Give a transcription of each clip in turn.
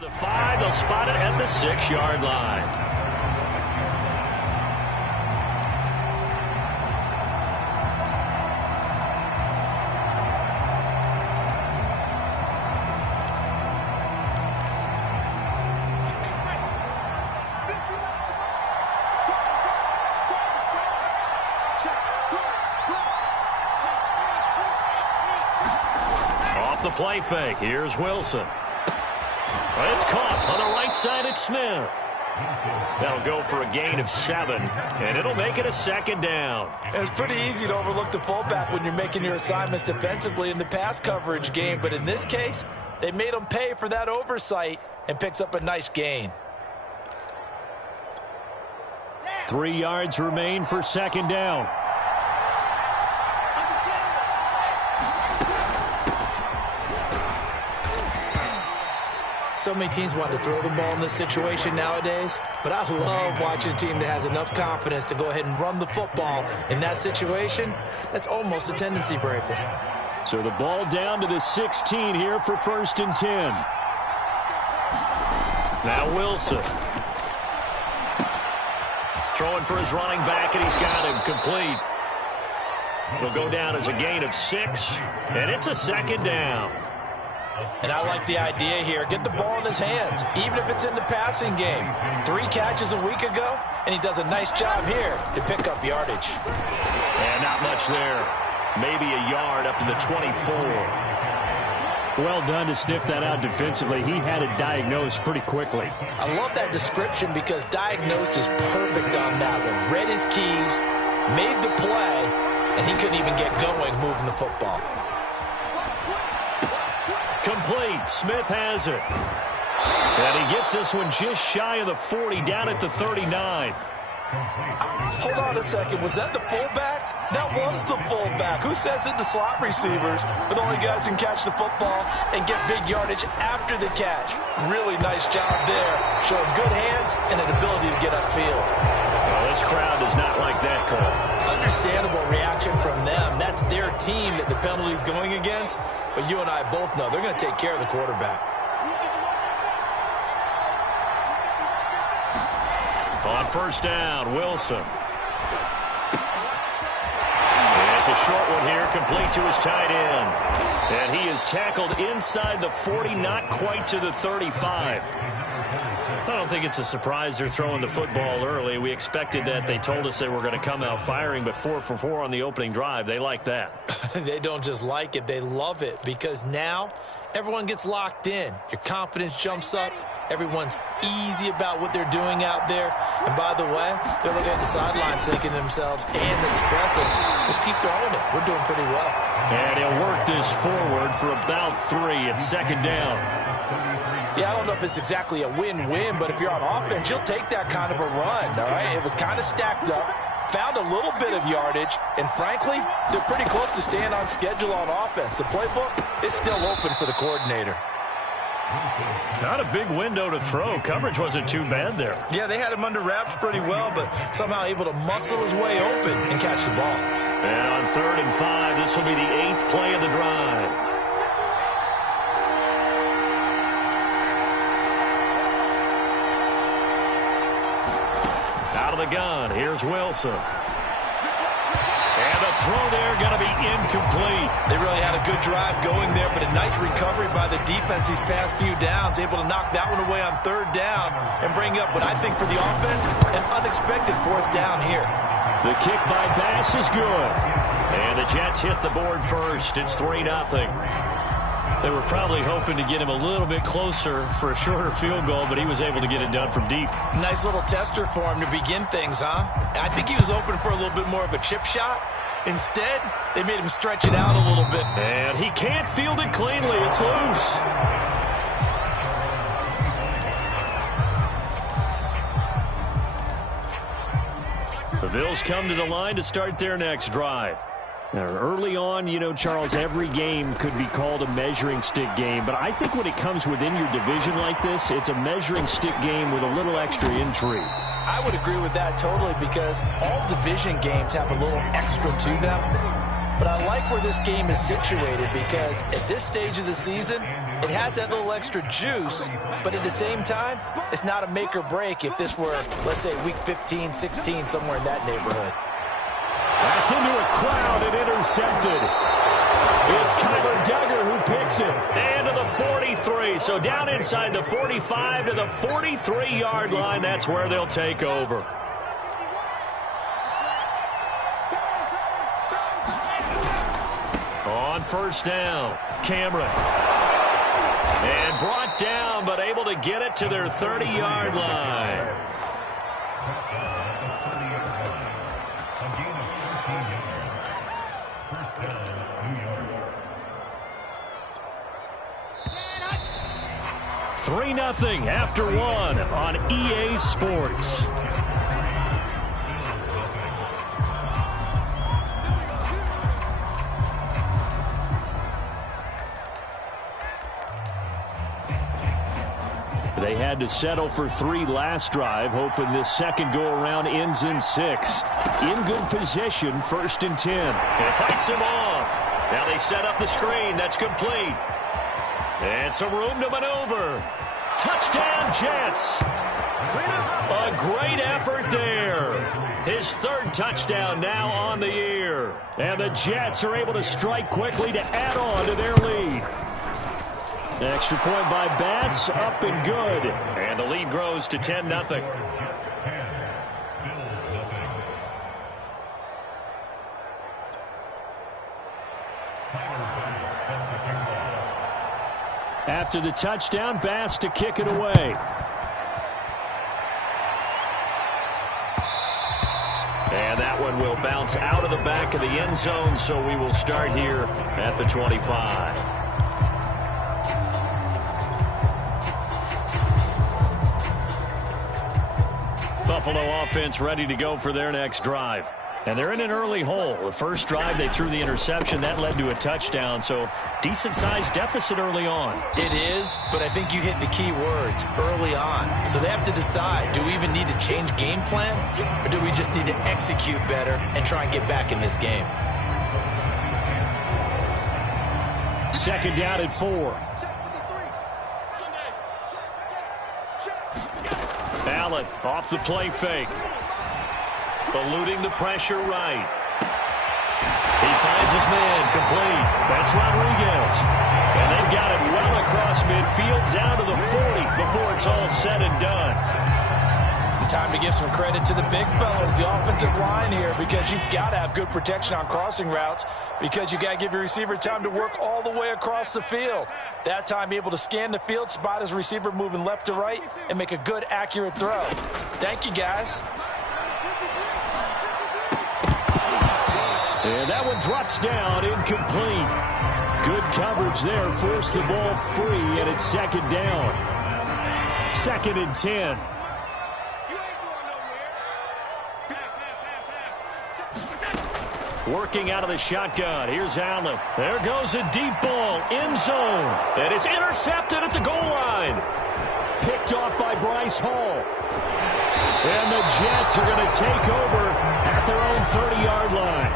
The 5, they'll spot it at the 6-yard line. Off the play fake, here's Wilson. It's caught on the right side at Smith. That'll go for a gain of 7, and it'll make it a 2nd down. It's pretty easy to overlook the fullback when you're making your assignments defensively in the pass coverage game, but in this case, they made him pay for that oversight and picks up a nice gain. 3 yards remain for 2nd down. So many teams want to throw the ball in this situation nowadays, but I love watching a team that has enough confidence to go ahead and run the football in that situation. That's almost a tendency breaker. So the ball down to the 16 here for 1st and 10. Now Wilson. Throwing for his running back, and he's got him complete. It'll go down as a gain of 6, and it's a 2nd down. And I like the idea here. Get the ball in his hands, even if it's in the passing game. 3 catches a week ago, and he does a nice job here to pick up yardage. And not much there. Maybe a yard up to the 24. Well done to sniff that out defensively. He had it diagnosed pretty quickly. I love that description because diagnosed is perfect on that one. Read his keys, made the play, and he couldn't even get going moving the football. Complete. Smith has it. And he gets this one just shy of the 40, down at the 39. Hold on a second. Was that the fullback? That was the fullback. Who says it? The slot receivers are the only guys who can catch the football and get big yardage after the catch. Really nice job there. Showing good hands and an ability to get upfield. Well, this crowd does not like that call. Understandable reaction from them. That's their team that the penalty's going against. But you and I both know they're going to take care of the quarterback. On 1st down, Wilson. And it's a short one here, complete to his tight end. And he is tackled inside the 40, not quite to the 35. I don't think it's a surprise they're throwing the football early. We expected that. They told us they were going to come out firing, but 4 for 4 on the opening drive. They like that. They don't just like it, they love it, because now everyone gets locked in. Your confidence jumps up. Everyone's easy about what they're doing out there. And by the way, they're looking at the sideline thinking to themselves and expressing, just keep throwing it. We're doing pretty well. And he'll work this forward for about 3 at 2nd down. Yeah, I don't know if it's exactly a win-win, but if you're on offense, you'll take that kind of a run, all right? It was kind of stacked up, found a little bit of yardage, and frankly, they're pretty close to staying on schedule on offense. The playbook is still open for the coordinator. Not a big window to throw. Coverage wasn't too bad there. Yeah, they had him under wraps pretty well, but somehow able to muscle his way open and catch the ball. And on 3rd and 5, this will be the 8th play of the drive. Out of the gun, here's Wilson. And the throw there going to be incomplete. They really had a good drive going there, but a nice recovery by the defense these past few downs, able to knock that one away on 3rd down and bring up what I think for the offense, an unexpected 4th down here. The kick by Bass is good. And the Jets hit the board first. It's 3-0. They were probably hoping to get him a little bit closer for a shorter field goal, but he was able to get it done from deep. Nice little tester for him to begin things, huh? I think he was open for a little bit more of a chip shot. Instead, they made him stretch it out a little bit. And he can't field it cleanly. It's loose. The Bills come to the line to start their next drive. Now, early on, you know, Charles, every game could be called a measuring stick game. But I think when it comes within your division like this, it's a measuring stick game with a little extra intrigue. I would agree with that totally, because all division games have a little extra to them. But I like where this game is situated, because at this stage of the season, It has that little extra juice, but at the same time, it's not a make or break if this were, let's say, week 15, 16, somewhere in that neighborhood. That's into a crowd and intercepted. It's Kyler Duggar who picks it. And to the 43. So down inside the 45 to the 43-yard line. That's where they'll take over. On first down, Cameron. And brought down, but able to get it to their 30-yard line. Three 3-0 after one on EA Sports. They had to settle for 3 last drive, hoping this second go-around ends in 6. In good position, 1st and 10. And fights him off. Now they set up the screen. That's complete. And some room to maneuver. Touchdown, Jets. A great effort there. His 3rd touchdown now on the year. And the Jets are able to strike quickly to add on to their lead. Extra point by Bass, up and good. And the lead grows to 10-0. After the touchdown, Bass to kick it away. And that one will bounce out of the back of the end zone, so we will start here at the 25. Buffalo offense ready to go for their next drive. And they're in an early hole. The first drive, they threw the interception. That led to a touchdown, so decent-sized deficit early on. It is, but I think you hit the key words, early on. So they have to decide, do we even need to change game plan, or do we just need to execute better and try and get back in this game? 2nd down at 4. Allen off the play fake. Eluding the pressure right. He finds his man complete. That's Rodriguez. And they've got it well across midfield down to the 40 before it's all said and done. Time to give some credit to the big fellas, the offensive line here, because you've got to have good protection on crossing routes, because you got to give your receiver time to work all the way across the field. That time, be able to scan the field, spot his receiver moving left to right, and make a good, accurate throw. Thank you, guys. And that one drops down, incomplete. Good coverage there, forced the ball free, and it's 2nd down. 2nd and 10. Working out of the shotgun. Here's Allen. There goes a deep ball. End zone. And it's intercepted at the goal line. Picked off by Bryce Hall. And the Jets are going to take over at their own 30-yard line.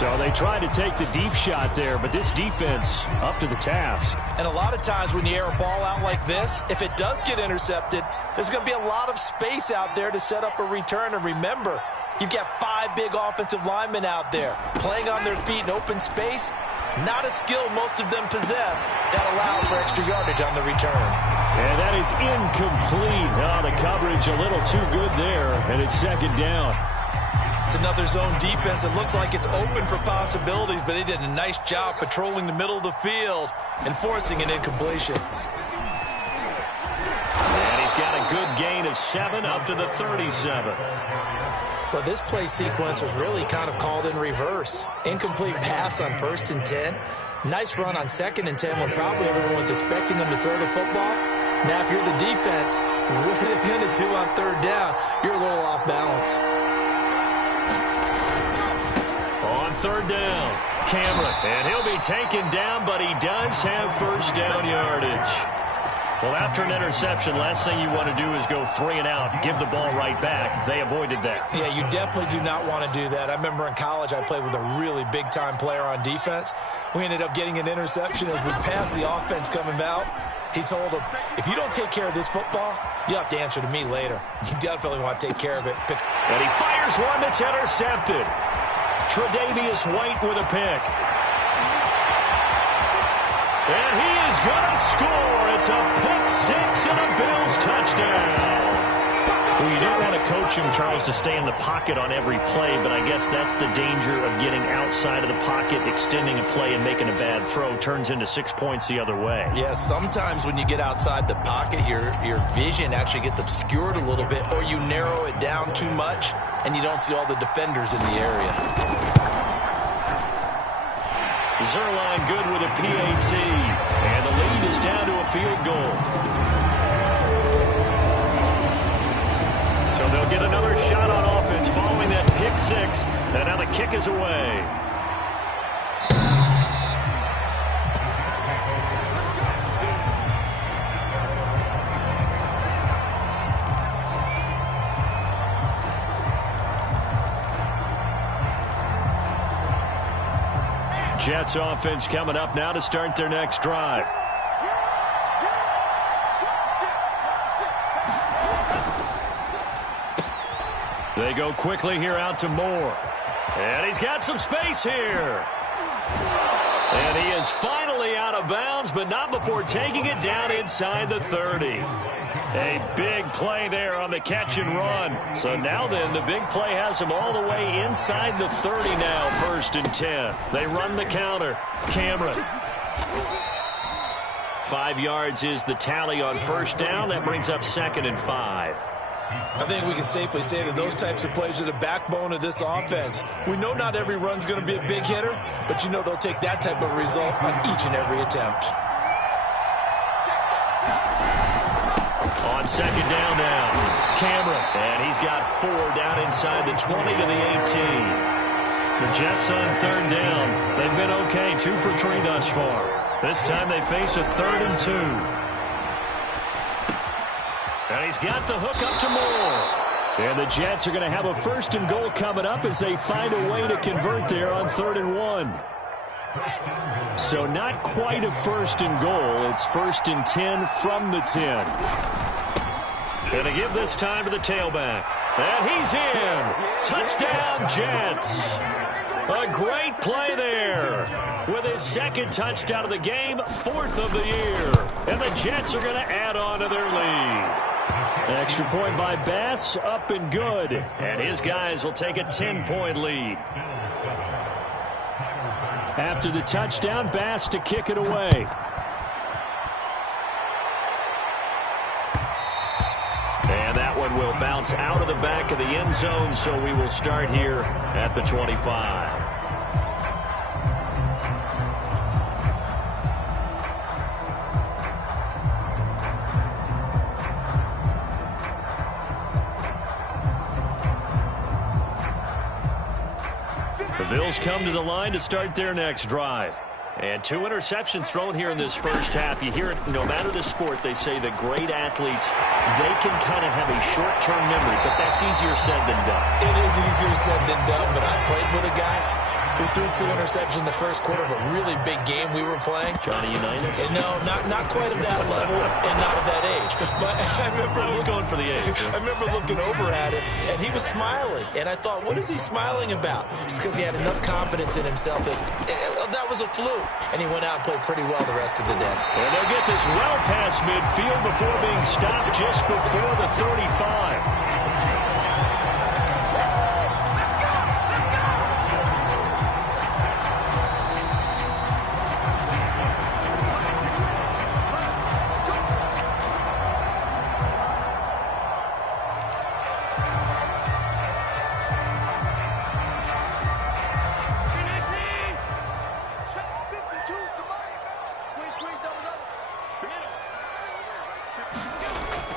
So they tried to take the deep shot there, but this defense up to the task. And a lot of times when you air a ball out like this, if it does get intercepted, there's going to be a lot of space out there to set up a return. And remember, you've got 5 big offensive linemen out there playing on their feet in open space. Not a skill most of them possess that allows for extra yardage on the return. And that is incomplete. Oh, the coverage a little too good there, and it's 2nd down. It's another zone defense that looks like it's open for possibilities, but they did a nice job patrolling the middle of the field and forcing an incompletion. And he's got a good gain of 7 up to the 37. Well, this play sequence was really kind of called in reverse. Incomplete pass on 1st and 10. Nice run on 2nd and 10 when probably everyone was expecting them to throw the football. Now, if you're the defense, what are they going to do on 3rd down? You're a little off balance. On 3rd down, Cameron. And he'll be taken down, but he does have 1st down yardage. Well, after an interception, last thing you want to do is go 3 and out, give the ball right back. They avoided that. Yeah, you definitely do not want to do that. I remember in college I played with a really big-time player on defense. We ended up getting an interception as we passed the offense coming out. He told him, if you don't take care of this football, you have to answer to me later. You definitely want to take care of it. And he fires one that's intercepted. Tre'Davious White with a pick. And he is going to score. It's a pick six and a Bills touchdown. Well, you don't want to coach him, Charles, to stay in the pocket on every play, but I guess that's the danger of getting outside of the pocket, extending a play, and making a bad throw. Turns into 6 points the other way. Yeah, sometimes when you get outside the pocket, your vision actually gets obscured a little bit, or you narrow it down too much, and you don't see all the defenders in the area. Zerline good with a PAT, and the lead is down to a field goal. So they'll get another shot on offense following that pick six, and now the kick is away. Jets offense coming up now to start their next drive. They go quickly here out to Moore. And he's got some space here. And he is finally out of bounds, but not before taking it down inside the 30. A big play there on the catch and run. So now then, the big play has him all the way inside the 30 now, 1st and 10. They run the counter. Cameron. 5 yards is the tally on 1st down. That brings up 2nd and 5. I think we can safely say that those types of plays are the backbone of this offense. We know not every run's going to be a big hitter, but you know they'll take that type of result on each and every attempt. On 2nd down now, Cameron, and he's got 4 down inside the 20 to the 18. The Jets on 3rd down. They've been okay, 2 for 3 thus far. This time they face a 3rd and 2. And he's got the hook up to Moore. And the Jets are going to have a 1st and goal coming up as they find a way to convert there on 3rd and 1. So not quite a 1st and goal. It's 1st and 10 from the 10. Going to give this time to the tailback. And he's in. Touchdown, Jets. A great play there. With his 2nd touchdown of the game, 4th of the year. And the Jets are going to add on to their lead. Extra point by Bass, up and good. And his guys will take a 10-point lead. After the touchdown, Bass to kick it away. And that one will bounce out of the back of the end zone, so we will start here at the 25. The Bills come to the line to start their next drive. And 2 interceptions thrown here in this first half. You hear it, no matter the sport, they say that great athletes, they can kind of have a short-term memory, but that's easier said than done. It is easier said than done, but I played with a guy who threw 2 interceptions in the first quarter of a really big game we were playing. Johnny Unitas? No, not quite of that level and not of that age. But I remember I was going for the age. I remember looking over at him, and he was smiling. And I thought, what is he smiling about? It's because he had enough confidence in himself that that was a fluke. And he went out and played pretty well the rest of the day. And they'll get this well past midfield before being stopped just before the 35.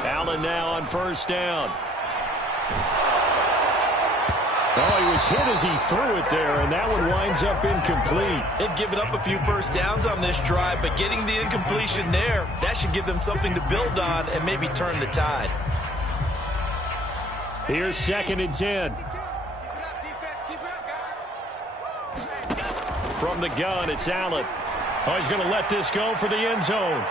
Allen now on 1st down. Oh, he was hit as he threw it there, and that one winds up incomplete. They've given up a few first downs on this drive, but getting the incompletion there, that should give them something to build on and maybe turn the tide. Here's 2nd and 10. From the gun, it's Allen. Oh, he's going to let this go for the end zone.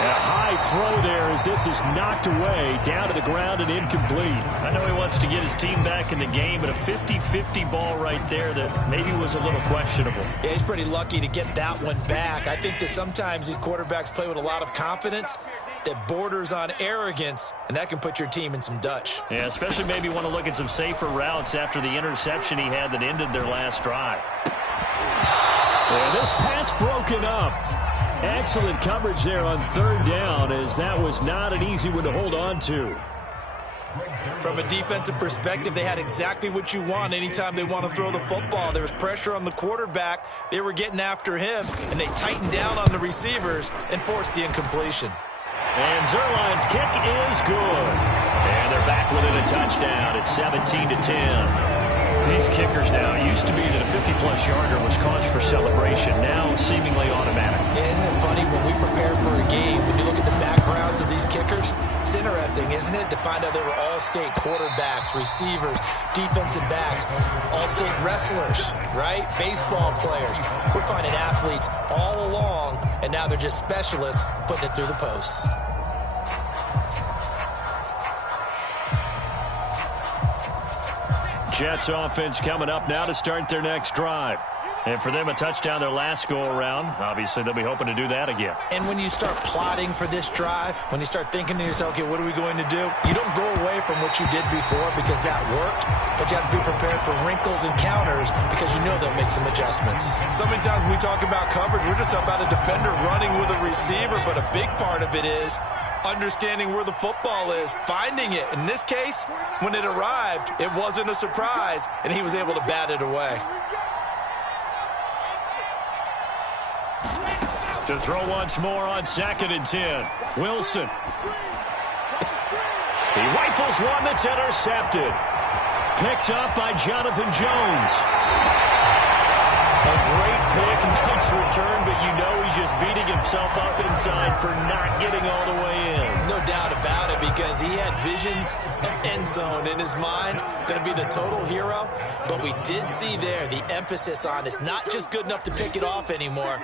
A high throw there as this is knocked away, down to the ground and incomplete. I know he wants to get his team back in the game, but a 50-50 ball right there that maybe was a little questionable. Yeah, he's pretty lucky to get that one back. I think that sometimes these quarterbacks play with a lot of confidence that borders on arrogance, and that can put your team in some Dutch. Yeah, especially maybe want to look at some safer routes after the interception he had that ended their last drive. Yeah, this pass broken up. Excellent coverage there on 3rd down, as that was not an easy one to hold on to. From a defensive perspective, they had exactly what you want anytime they want to throw the football. There was pressure on the quarterback. They were getting after him, and they tightened down on the receivers and forced the incompletion. And Zuerlein's kick is good. And they're back within a touchdown. It's 17-10. These kickers now, used to be that a 50-plus yarder was cause for celebration. Now seemingly automatic. Yeah, isn't it funny when we prepare for a game, when you look at the backgrounds of these kickers, it's interesting, isn't it, to find out they were all-state quarterbacks, receivers, defensive backs, all-state wrestlers, right? Baseball players. We're finding athletes all along, and now they're just specialists putting it through the posts. Jets offense coming up now to start their next drive. And for them, a touchdown their last go-around. Obviously, they'll be hoping to do that again. And when you start plotting for this drive, when you start thinking to yourself, okay, what are we going to do? You don't go away from what you did before because that worked, but you have to be prepared for wrinkles and counters because you know they'll make some adjustments. So many times when we talk about coverage, we're just about a defender running with a receiver, but a big part of it is understanding where the football is, finding it. In this case, when it arrived, it wasn't a surprise, and he was able to bat it away. To throw once more on 2nd and 10. Wilson. He rifles one that's intercepted. Picked up by Jonathan Jones. A great pick, nice return, but you know he's just beating himself up inside for not getting all the way in. No doubt about it, because he had visions of end zone in his mind, going to be the total hero. But we did see there the emphasis on it's not just good enough to pick it off anymore.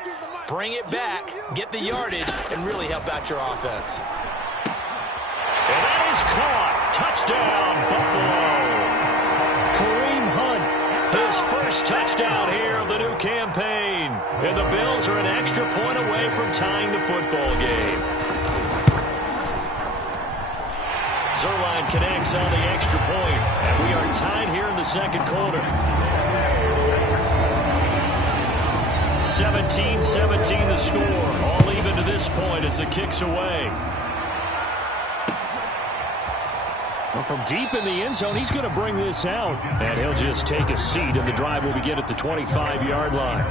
Bring it back, get the yardage, and really help out your offense. And that is caught. Touchdown, Buffalo. Kareem Hunt, his first touchdown here of the new campaign. And the Bills are an extra point away from tying the football game. Zuerlein connects on the extra point, and we are tied here in the second quarter. 17-17 the score, all even to this point as the kick's away. Well, from deep in the end zone, he's going to bring this out. And he'll just take a seat, and the drive will begin at the 25-yard line.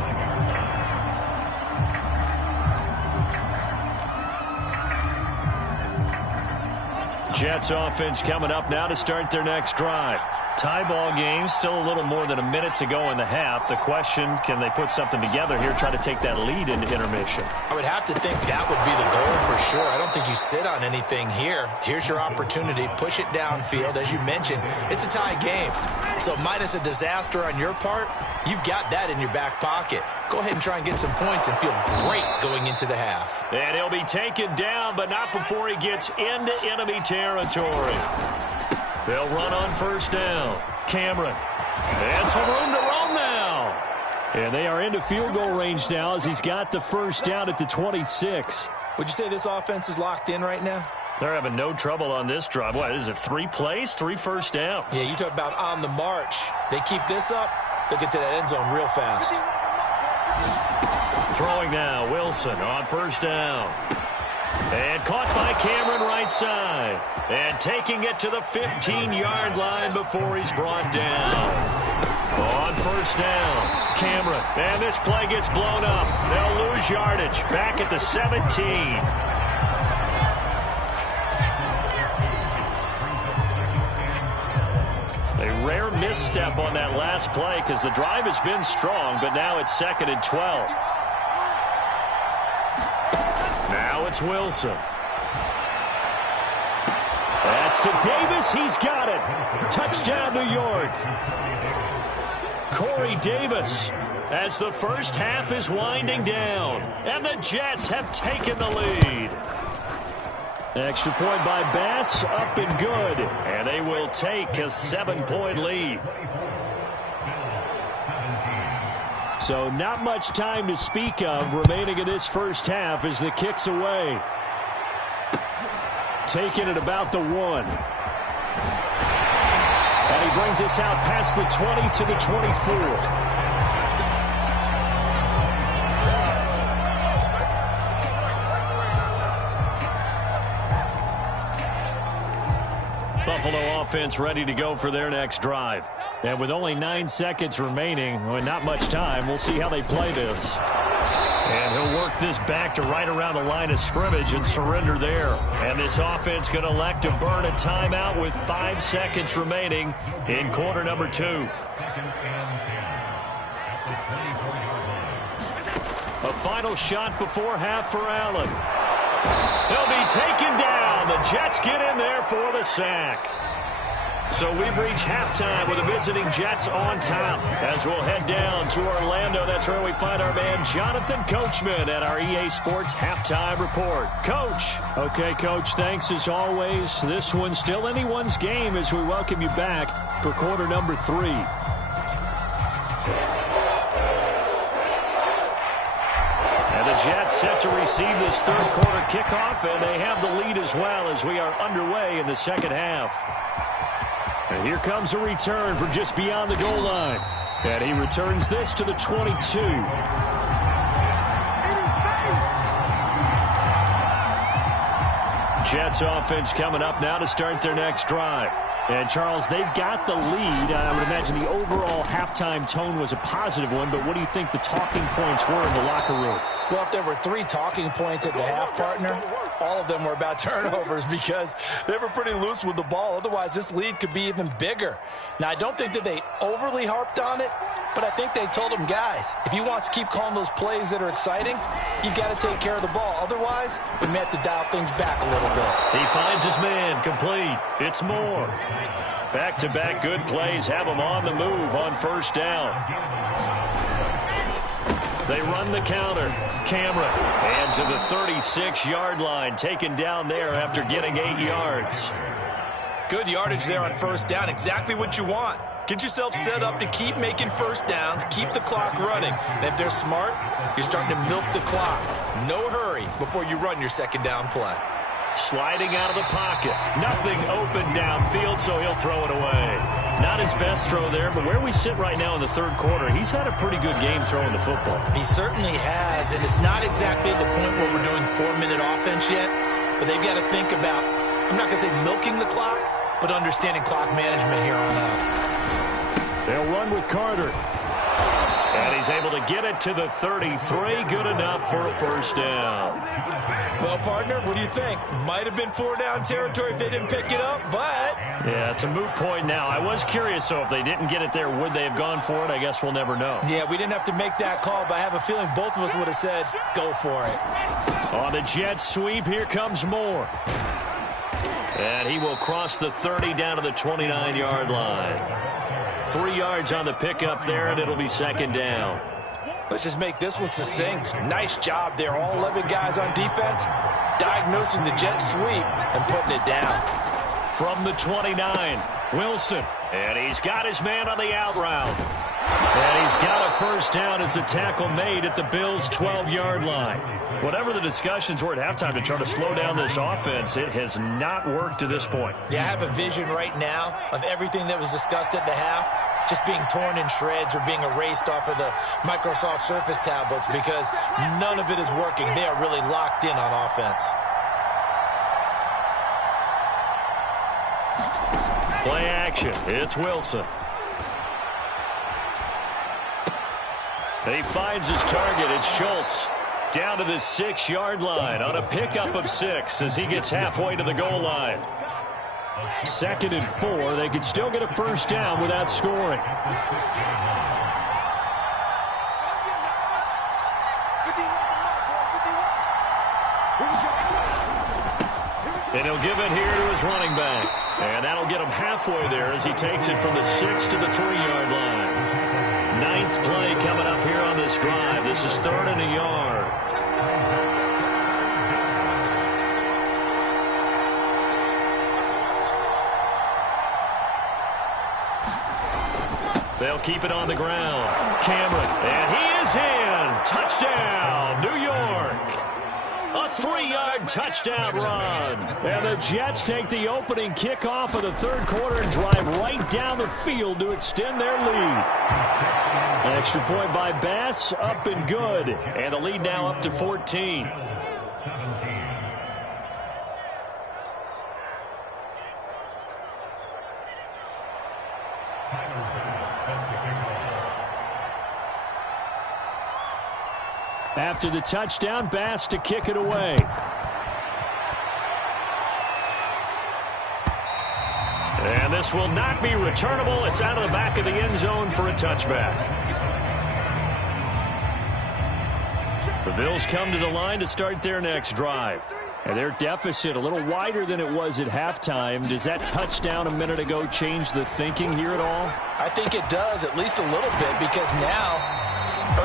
Jets offense coming up now to start their next drive. Tie ball game, still a little more than a minute to go in the half. The question, can they put something together here, try to take that lead into intermission? I would have to think that would be the goal for sure. I don't think you sit on anything here. Here's your opportunity. Push it downfield. As you mentioned, it's a tie game. So minus a disaster on your part, you've got that in your back pocket. Go ahead and try and get some points and feel great going into the half. And he'll be taken down, but not before he gets into enemy territory. They'll run on first down. Cameron. And some room to roam now. And they are into field goal range now as he's got the first down at the 26. Would you say this offense is locked in right now? They're having no trouble on this drive. What is it, 3 plays, 3 first downs? Yeah, you talk about on the march. They keep this up, they'll get to that end zone real fast. Throwing now, Wilson on first down. And caught by Cameron right side. And taking it to the 15-yard line before he's brought down. On first down, Cameron. And this play gets blown up. They'll lose yardage. Back at the 17. A rare miss misstep on that last play because the drive has been strong, but now it's 2nd and 12. Now it's Wilson. That's to Davis. He's got it. Touchdown, New York. Corey Davis as the first half is winding down, and the Jets have taken the lead. Extra point by Bass, up and good, and they will take a 7-point lead. So not much time to speak of remaining in this first half as the kick's away. Taking it about the 1. And he brings us out past the 20 to the 24. Buffalo offense ready to go for their next drive. And with only 9 seconds remaining, and not much time, we'll see how they play this. And he'll work this back to right around the line of scrimmage and surrender there. And this offense going to elect to burn a timeout with 5 seconds remaining in quarter number 2. A final shot before half for Allen. They'll be taken down. The Jets get in there for the sack. So we've reached halftime with the visiting Jets on top. As we'll head down to Orlando, that's where we find our man Jonathan Coachman at our EA Sports Halftime Report. Coach. Okay, Coach, thanks as always. This one's still anyone's game as we welcome you back for quarter number 3. The Jets set to receive this third quarter kickoff, and they have the lead as well as we are underway in the second half. And here comes a return from just beyond the goal line. And he returns this to the 22. Jets offense coming up now to start their next drive. And, Charles, they've got the lead. I would imagine the overall halftime tone was a positive one, but what do you think the talking points were in the locker room? Well, if there were 3 talking points at the half, partner, all of them were about turnovers because they were pretty loose with the ball. Otherwise, this lead could be even bigger. Now, I don't think that they overly harped on it, but I think they told them, guys, if you want to keep calling those plays that are exciting, you've got to take care of the ball. Otherwise, we may have to dial things back a little bit. He finds his man, complete. It's Moore. Back-to-back good plays have him on the move on first down. They run the counter. Cameron. And to the 36-yard line, taken down there after getting 8 yards. Good yardage there on first down. Exactly what you want. Get yourself set up to keep making first downs, keep the clock running. And if they're smart, you're starting to milk the clock. No hurry before you run your second down play. Sliding out of the pocket. Nothing open downfield, so he'll throw it away. Not his best throw there, but where we sit right now in the third quarter, he's had a pretty good game throwing the football. He certainly has, and it's not exactly the point where we're doing 4-minute offense yet, but they've got to think about, I'm not going to say milking the clock, but understanding clock management here on out. They'll run with Carter. And he's able to get it to the 33. Good enough for a first down. Well, partner, what do you think? Might have been 4-down territory if they didn't pick it up, but... Yeah, it's a moot point now. I was curious, so if they didn't get it there, would they have gone for it? I guess we'll never know. Yeah, we didn't have to make that call, but I have a feeling both of us would have said, go for it. On the Jets sweep, here comes Moore. And he will cross the 30 down to the 29-yard line. 3 yards on the pickup there, and it'll be second down. Let's just make this one succinct. Nice job there. All 11 guys on defense diagnosing the jet sweep and putting it down. From the 29, Wilson. And he's got his man on the out route. And he's got a first down as a tackle made at the Bills' 12-yard line. Whatever the discussions were at halftime to try to slow down this offense, it has not worked to this point. Yeah, I have a vision right now of everything that was discussed at the half just being torn in shreds or being erased off of the Microsoft Surface tablets because none of it is working. They are really locked in on offense. Play action. It's Wilson. He finds his target. It's Schultz. Down to the 6-yard line on a pickup of 6 as he gets halfway to the goal line. 2nd and 4. They could still get a first down without scoring. And he'll give it here to his running back. And that'll get him halfway there as he takes it from the 6 to the 3-yard line. 9th play coming up here on this drive. This is 3rd and a yard. They'll keep it on the ground. Cameron, and he is in. Touchdown, New York. A 3-yard touchdown run. And the Jets take the opening kickoff of the 3rd quarter and drive right down the field to extend their lead. An extra point by Bass, up and good. And the lead now up to 14. After the touchdown, Bass to kick it away. And this will not be returnable. It's out of the back of the end zone for a touchback. The Bills come to the line to start their next drive. And their deficit a little wider than it was at halftime. Does that touchdown a minute ago change the thinking here at all? I think it does, at least a little bit, because now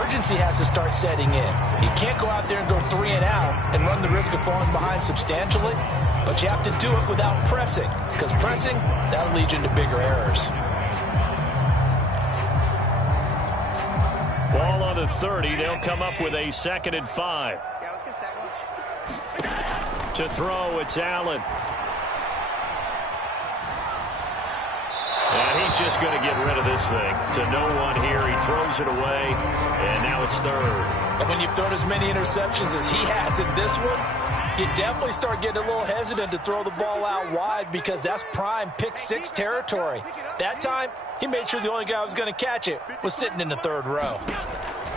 urgency has to start setting in. You can't go out there and go 3 and out and run the risk of falling behind substantially, but you have to do it without pressing, because pressing, that'll lead you into bigger errors. Ball on the 30. They'll come up with a 2nd and 5. Yeah, let's get sack lunch. To throw, it's Allen. And he's just going to get rid of this thing. To no one here. He throws it away, and now it's 3rd. And when you've thrown as many interceptions as he has in this one, you definitely start getting a little hesitant to throw the ball out wide, because that's prime pick 6 territory. That time, he made sure the only guy who was going to catch it was sitting in the 3rd row.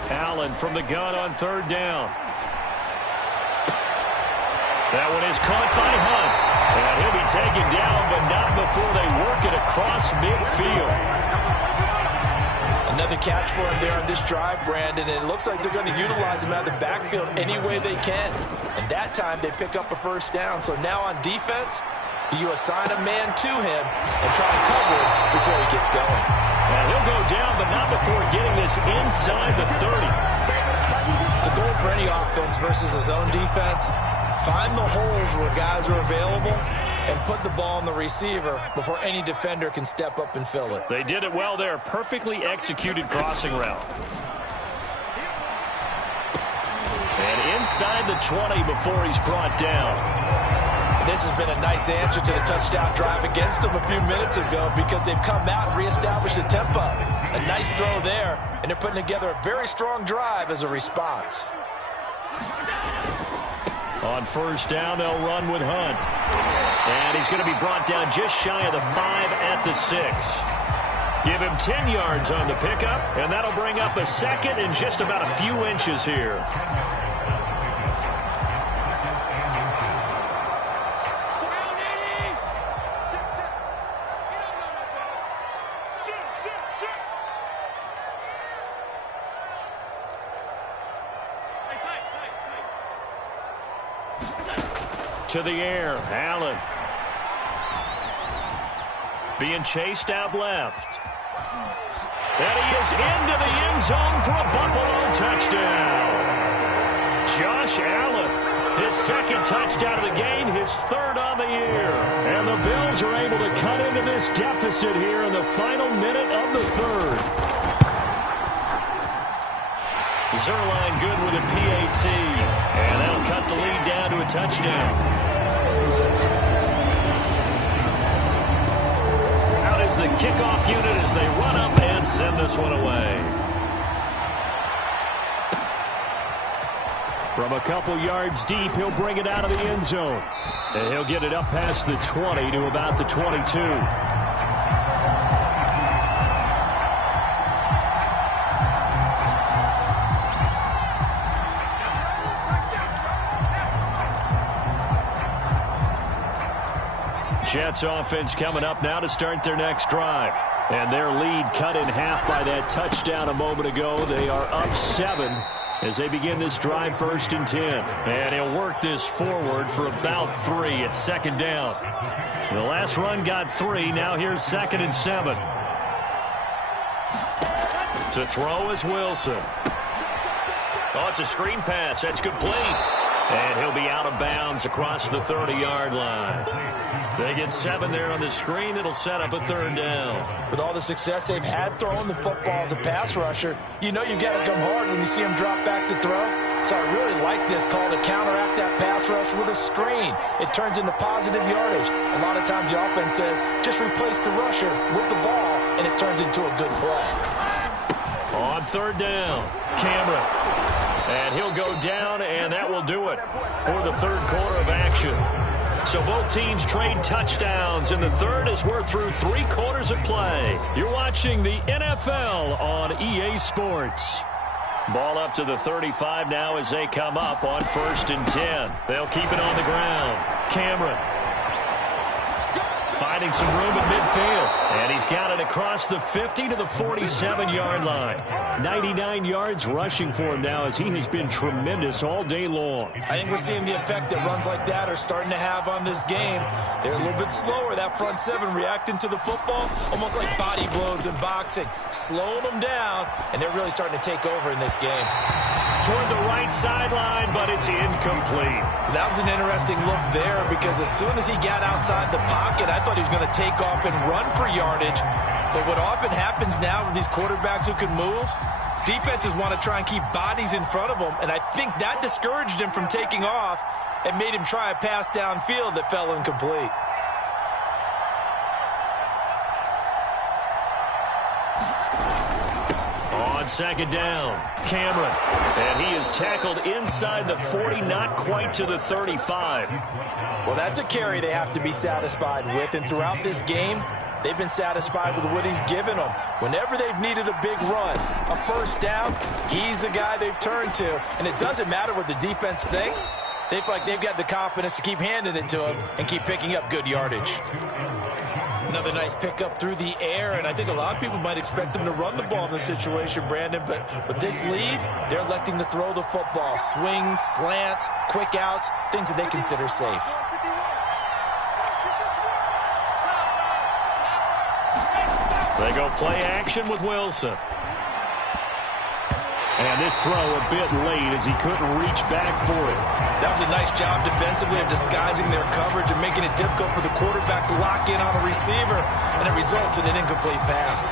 Allen from the gun on 3rd down. That one is caught by Hunt. And he'll be taken down, but not before they work it across midfield. Another catch for him there on this drive, Brandon, and it looks like they're going to utilize him out of the backfield any way they can. And that time they pick up a first down. So now on defense, do you assign a man to him and try to cover it before he gets going? And he'll go down, but not before getting this inside the 30. The goal for any offense versus his own defense, find the holes where guys are available and put the ball on the receiver before any defender can step up and fill it. They did it well there. Perfectly executed crossing route. And inside the 20 before he's brought down. This has been a nice answer to the touchdown drive against them a few minutes ago, because they've come out and reestablished the tempo. A nice throw there, and they're putting together a very strong drive as a response. On 1st down, they'll run with Hunt. And he's going to be brought down just shy of the 5 at the 6. Give him 10 yards on the pickup, and that'll bring up a 2nd and just about a few inches here. To the air, Allen. Being chased out left. And he is into the end zone for a Buffalo touchdown. Josh Allen, his 2nd touchdown of the game, his 3rd on the year. And the Bills are able to cut into this deficit here in the final minute of the 3rd. Zerline good with a PAT. And that'll cut the lead down to a touchdown. Out is the kickoff unit as they run up and send this one away. From a couple yards deep, he'll bring it out of the end zone. And he'll get it up past the 20 to about the 22. Jets offense coming up now to start their next drive. And their lead cut in half by that touchdown a moment ago. They are up 7 as they begin this drive, 1st and 10. And he'll work this forward for about 3 at 2nd down. The last run got 3. Now here's 2nd and 7. To throw is Wilson. Oh, it's a screen pass. That's complete. And he'll be out of bounds across the 30-yard line. They get 7 there on the screen. It'll set up a 3rd down. With all the success they've had throwing the football as a pass rusher, you know you've got to come hard when you see him drop back to throw. So I really like this call to counteract that pass rush with a screen. It turns into positive yardage. A lot of times the offense says, just replace the rusher with the ball, and it turns into a good play. On 3rd down, Cameron. And he'll go down, and that will do it for the 3rd quarter of action. So both teams trade touchdowns in the 3rd as we're through 3 quarters of play. You're watching the NFL on EA Sports. Ball up to the 35 now as they come up on 1st and 10. They'll keep it on the ground. Cameron finding some room at midfield. And he's got it across the 50 to the 47-yard line. 99 yards rushing for him now as he has been tremendous all day long. I think we're seeing the effect that runs like that are starting to have on this game. They're a little bit slower, that front 7 reacting to the football, almost like body blows in boxing, slowing them down, and they're really starting to take over in this game. Toward the right sideline, but it's incomplete. That was an interesting look there because as soon as he got outside the pocket, I thought he was going to take off and run for yardage. But what often happens now with these quarterbacks who can move, defenses want to try and keep bodies in front of them, and I think that discouraged him from taking off and made him try a pass downfield that fell incomplete. On 2nd down, Cameron. And he is tackled inside the 40, not quite to the 35. Well, that's a carry they have to be satisfied with, and throughout this game, they've been satisfied with what he's given them. Whenever they've needed a big run, a 1st down, he's the guy they've turned to. And it doesn't matter what the defense thinks. They feel like they've got the confidence to keep handing it to him and keep picking up good yardage. Another nice pickup through the air, and I think a lot of people might expect them to run the ball in this situation, Brandon, but with this lead, they're electing to throw the football. Swings, slants, quick outs, things that they consider safe. They go play action with Wilson. And this throw a bit late as he couldn't reach back for it. That was a nice job defensively of disguising their coverage and making it difficult for the quarterback to lock in on a receiver, and it results in an incomplete pass.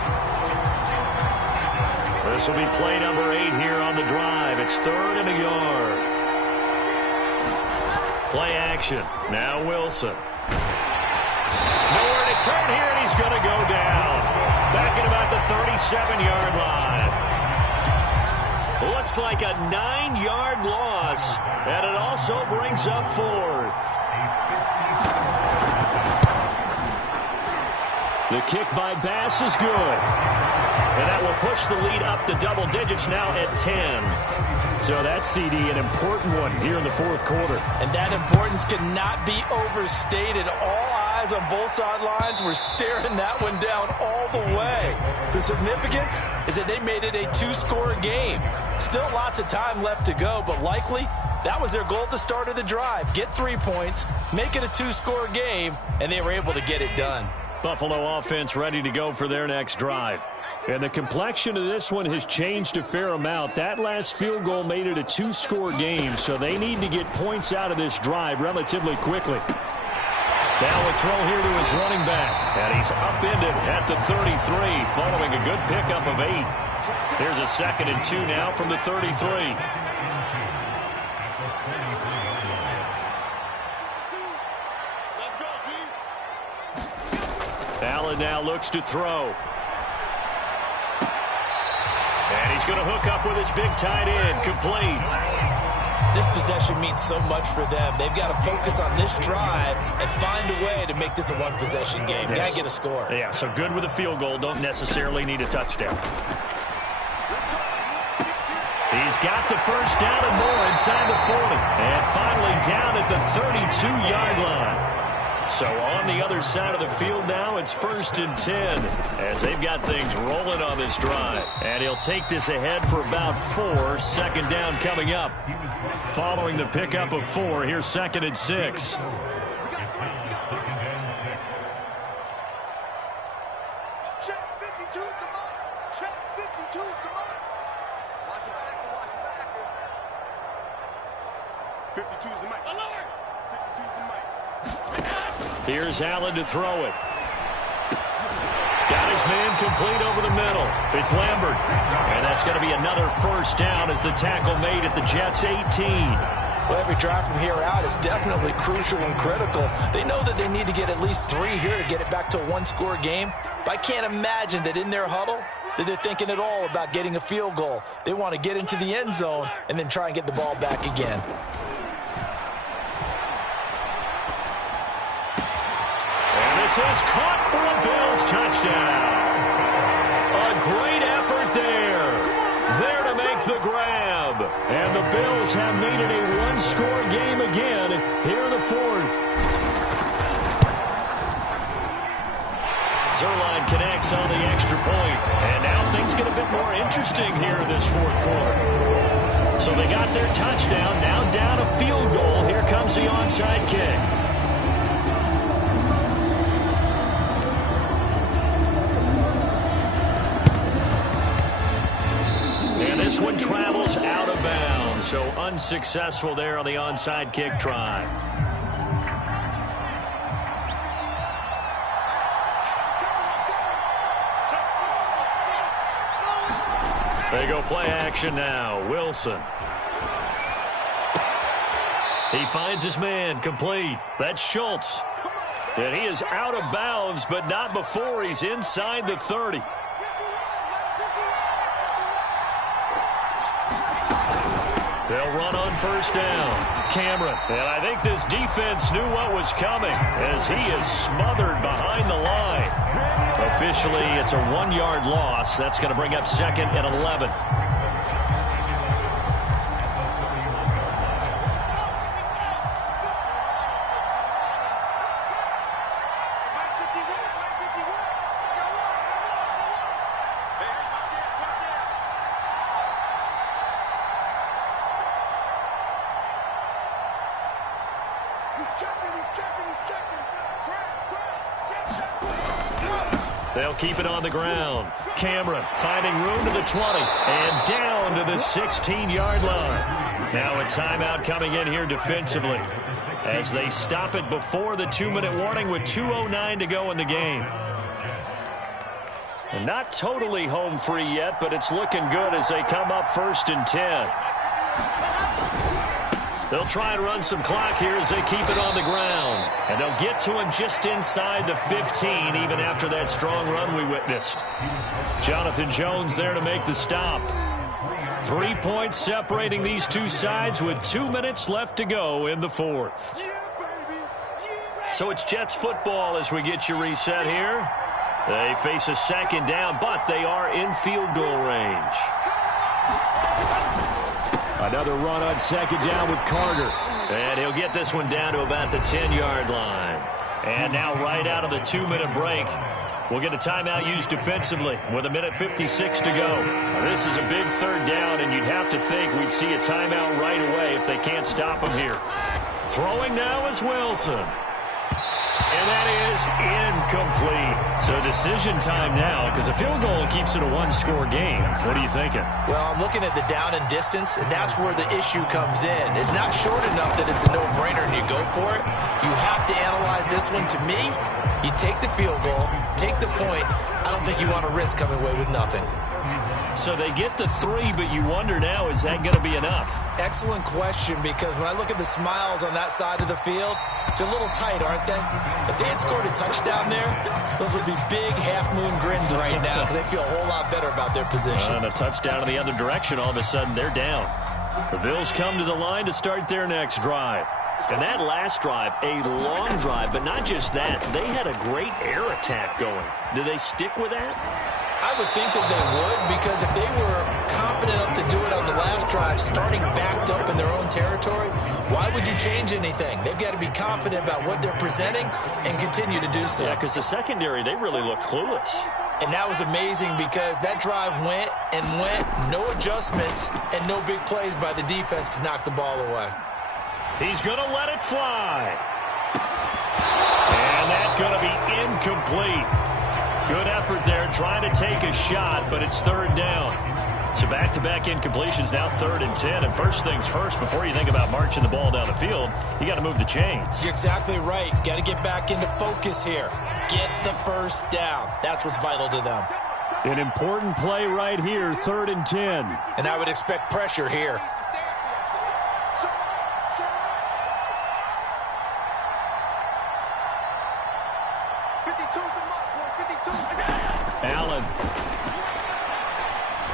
This will be play number 8 here on the drive. It's 3rd and a yard. Play action. Now Wilson. Nowhere to turn here, and he's going to go down. Back at about the 37-yard line. Looks like a 9-yard loss, and it also brings up 4th. The kick by Bass is good, and that will push the lead up to double digits now at 10. So that CD, an important one here in the 4th quarter. And that importance cannot be overstated. All eyes on both sidelines were staring that one down all the way. The significance is that they made it a 2-score game. Still lots of time left to go, but likely that was their goal at the start of the drive. Get 3 points, make it a 2-score game, and they were able to get it done. Buffalo offense ready to go for their next drive. And the complexion of this one has changed a fair amount. That last field goal made it a 2-score game, so they need to get points out of this drive relatively quickly. Now a throw here to his running back, and he's upended at the 33 following a good pickup of 8. Here's a 2nd and 2 now from the 33. Allen now looks to throw. And he's going to hook up with his big tight end, complete. This possession means so much for them. They've got to focus on this drive and find a way to make this a 1-possession game. Yes. Got to get a score. Yeah, so good with a field goal. Don't necessarily need a touchdown. He's got the 1st down and more inside the 40. And finally down at the 32-yard line. So on the other side of the field now, it's 1st and 10 as they've got things rolling on this drive. And he'll take this ahead for about 4. Second down coming up. Following the pickup of 4, here's 2nd and 6. Check 52's the mark. Check 52's the mark. Watch the backer. Watch the backer. 52's the mic. 52's the mic. Here's Allen to throw it. Got his man complete over the middle. It's Lambert. And that's going to be another first down as the tackle made at the Jets' 18. Well, every drive from here out is definitely crucial and critical. They know that they need to get at least 3 here to get it back to a one-score game. But I can't imagine that in their huddle that they're thinking at all about getting a field goal. They want to get into the end zone and then try and get the ball back again. This is caught for a Bills touchdown. A great effort there. There to make the grab. And the Bills have made it a one-score game again here in the 4th. Zerline connects on the extra point. And now things get a bit more interesting here in this 4th quarter. So they got their touchdown. Now down a field goal. Here comes the onside kick. This one travels out of bounds, so unsuccessful there on the onside kick try. They go play action now. Wilson. He finds his man complete. That's Schultz. And he is out of bounds, but not before he's inside the 30. They'll run on first down. Cameron. And I think this defense knew what was coming as he is smothered behind the line. Officially, it's a 1-yard loss. That's going to bring up 2nd and 11. They'll keep it on the ground. Cameron finding room to the 20 and down to the 16-yard line. Now a timeout coming in here defensively as they stop it before the 2-minute warning with 2:09 to go in the game. And not totally home free yet, but it's looking good as they come up 1st and 10. They'll try and run some clock here as they keep it on the ground. And they'll get to him just inside the 15, even after that strong run we witnessed. Jonathan Jones there to make the stop. 3 points separating these two sides with 2 minutes left to go in the 4th. So it's Jets football as we get you reset here. They face a 2nd down, but they are in field goal range. Another run on 2nd down with Carter. And he'll get this one down to about the 10-yard line. And now right out of the 2-minute break, we'll get a timeout used defensively with 1:56 to go. This is a big 3rd down, and you'd have to think we'd see a timeout right away if they can't stop him here. Throwing now is Wilson. And that is incomplete. So decision time now because a field goal keeps it a one-score game. What are you thinking? Well, I'm looking at the down and distance, and that's where the issue comes in. It's not short enough that it's a no-brainer and you go for it. You have to analyze this one. To me, you take the field goal, take the points. I don't think you want to risk coming away with nothing. So they get the 3, but you wonder now, is that going to be enough? Excellent question, because when I look at the smiles on that side of the field, they're a little tight, aren't they? If they had scored a touchdown there, those would be big half-moon grins right now because they feel a whole lot better about their position. And a touchdown in the other direction, all of a sudden they're down. The Bills come to the line to start their next drive. And that last drive, a long drive, but not just that. They had a great air attack going. Do they stick with that? I would think that they would, because if they were confident enough to do it on the last drive, starting backed up in their own territory, why would you change anything? They've got to be confident about what they're presenting and continue to do so. Yeah, because the secondary, they really look clueless. And that was amazing because that drive went and went, no adjustments, and no big plays by the defense to knock the ball away. He's going to let it fly. And that's going to be incomplete. Good effort there trying to take a shot, but it's third down. So back-to-back incompletions, now 3rd and 10. And first things first, before you think about marching the ball down the field, you got to move the chains. You're exactly right. Got to get back into focus here. Get the first down. That's what's vital to them. An important play right here, 3rd and 10. And I would expect pressure here. Allen.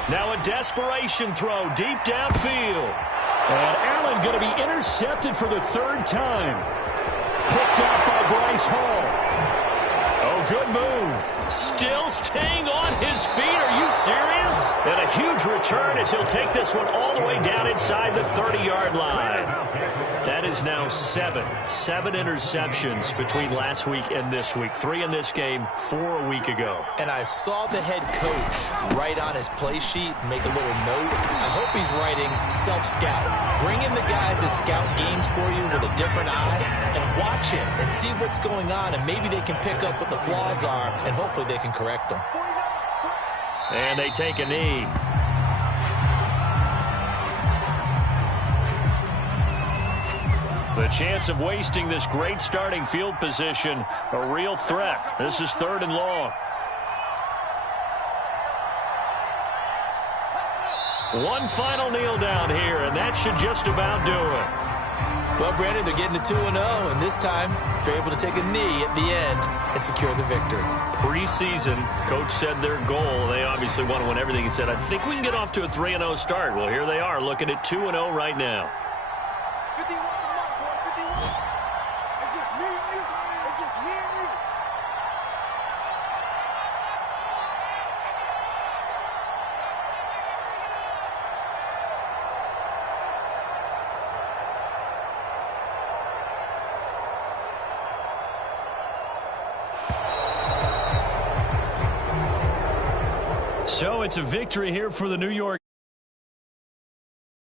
Now a desperation throw deep downfield. And Allen going to be intercepted for the 3rd time. Picked out by Bryce Hall. Oh, good move. Still staying on his feet. Are you serious? And a huge return as he'll take this one all the way down inside the 30-yard line. That is now 7 interceptions between last week and this week. 3 in this game, 4 a week ago. And I saw the head coach write on his play sheet, make a little note. I hope he's writing self-scout. Bring in the guys that scout games for you with a different eye and watch him and see what's going on, and maybe they can pick up what the flaws are, and hopefully they can correct them. And they take a knee. The chance of wasting this great starting field position, a real threat. This is 3rd and long. One final kneel down here, and that should just about do it. Well, Brandon, they're getting to 2-0, and this time they're able to take a knee at the end and secure the victory. Preseason, coach said their goal, they obviously want to win everything. He said, I think we can get off to a 3-0 start. Well, here they are, looking at 2-0 right now. 51 to mark, boy, 51. It's just me and you. It's just me and you. So it's a victory here for the New York